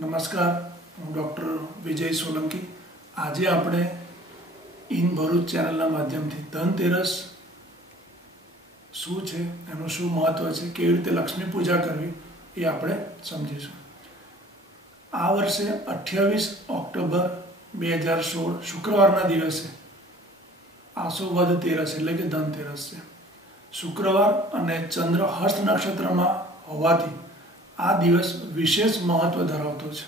નમસ્કાર, હું ડૉક્ટર વિજય સોલંકી. આજે આપણે ઇન ભરૂચ ચેનલના માધ્યમથી ધનતેરસ શું છે, એનું શું મહત્ત્વ છે, કેવી રીતે લક્ષ્મી પૂજા કરવી એ આપણે સમજીશું. આ વર્ષે 28 ઓક્ટોબર 2016 શુક્રવારના દિવસે આસો વદ તેરસ એટલે કે ધનતેરસ છે. શુક્રવાર અને ચંદ્ર હસ્ત નક્ષત્રમાં હોવાથી આ દિવસ વિશેષ મહત્વ ધરાવતો છે.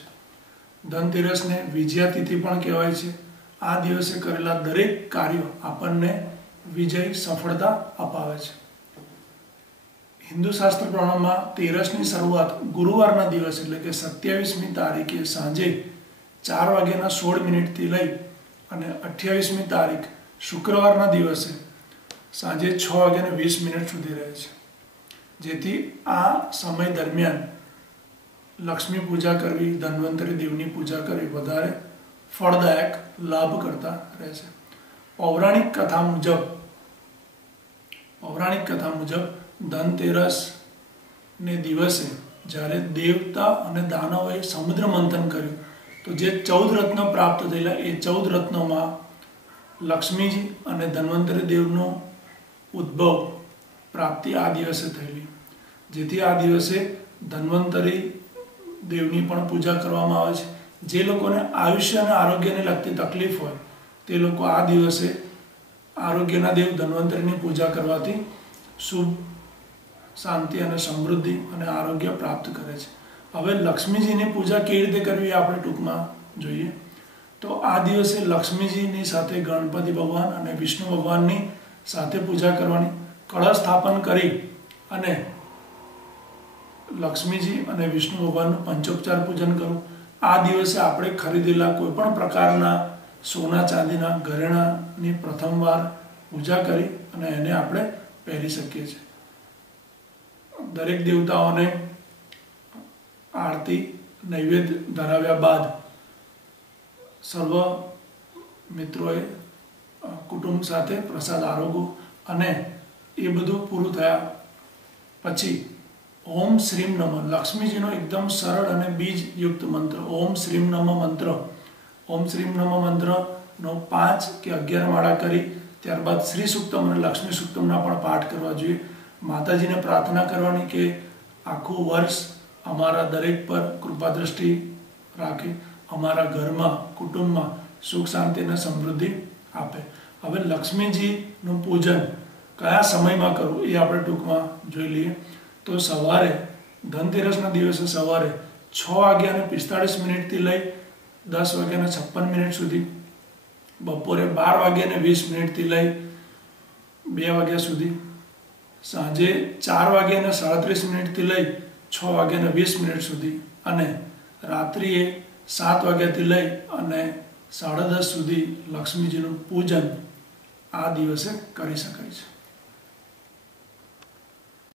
ધનતેરસને વિજયા તિથિ પણ કહેવાય છે. આ દિવસે કરેલા દરેક કાર્યો આપણને વિજય સફળતા અપાવે છે. હિન્દુ શાસ્ત્ર પ્રમાણમાં તેરસની શરૂઆત ગુરુવારના દિવસે એટલે કે 27મી તારીખે સાંજે 4:16 લઈ અને 28મી તારીખ શુક્રવારના દિવસે સાંજે 6:20 સુધી રહે છે. જેથી આ સમય દરમિયાન લક્ષ્મી પૂજા કરવી, ધન્વંતરી દેવની પૂજા કરવી વધારે ફળદાયક લાભ કરતા રહે છે. પૌરાણિક કથા મુજબ ધનતેરસને દિવસે જ્યારે દેવતા અને દાનવોએ સમુદ્ર મંથન કર્યું તો જે 14 રત્નો પ્રાપ્ત થયેલા એ 14 રત્નોમાં લક્ષ્મીજી અને ધન્વંતરી દેવનો ઉદ્ભવ પ્રાપ્તિ આ દિવસે થયેલી. જેથી આ દિવસે ધન્વંતરી દેવની પણ પૂજા કરવામાં આવે છે. જે લોકોને આયુષ્ય અને આરોગ્યને લગતી તકલીફ હોય તે લોકો આ દિવસે આરોગ્યના દેવ ધન્વંતરીની પૂજા કરવાથી શુભ, શાંતિ અને સમૃદ્ધિ અને આરોગ્ય પ્રાપ્ત કરે છે. હવે લક્ષ્મીજીની પૂજા કેવી રીતે કરવી આપણે ટૂંકમાં જોઈએ. તો આ દિવસે લક્ષ્મીજીની સાથે ગણપતિ ભગવાન અને વિષ્ણુ ભગવાનની સાથે પૂજા કરવાની. કળશ સ્થાપન કરી અને લક્ષ્મીજી અને વિષ્ણુ ભગવાનનું પંચોપચાર પૂજન કરવું. આ દિવસે આપણે ખરીદેલા કોઈ પણ પ્રકારના સોના ચાંદીના ઘરેણાની પ્રથમવાર પૂજા કરી અને એને આપણે પહેરી શકીએ છીએ. દરેક દેવતાઓને આરતી નૈવેદ્ય ધરાવ્યા બાદ સર્વ મિત્રોએ કુટુંબ સાથે પ્રસાદ આરોગવો અને એ બધું પૂરું થયા પછી ઓમ શ્રીમ નમઃ, લક્ષ્મીજીનો એકદમ સરળ અને બીજયુક્ત મંત્ર ઓમ શ્રીમ નમઃ મંત્ર. ઓમ શ્રીમ નમઃ મંત્રનો 5 કે 11 માળા કરી ત્યારબાદ શ્રી સૂક્તમ અને લક્ષ્મી સૂક્તમના પણ પાઠ કરવા જોઈએ. માતાજીને પ્રાર્થના કરવાની કે આખું વર્ષ અમારા દરેક પર કૃપા દ્રષ્ટિ રાખે, અમારા ઘરમાં, કુટુંબમાં સુખ, શાંતિ અને સમૃદ્ધિ આપે. હવે લક્ષ્મીજીનું પૂજન કયા સમયમાં કરવું એ આપણે ટૂંકમાં જોઈ લઈએ. તો સવારે ધનતેરસના દિવસે સવારે 6:45 લઈ 10:56 સુધી, બપોરે 12:20 લઈ 2 વાગ્યા સુધી, સાંજે 4:37 લઈ 6:20 સુધી અને રાત્રિએ 7 વાગ્યાથી લઈ અને 10:30 સુધી લક્ષ્મીજીનું પૂજન આ દિવસે કરી શકાય છે.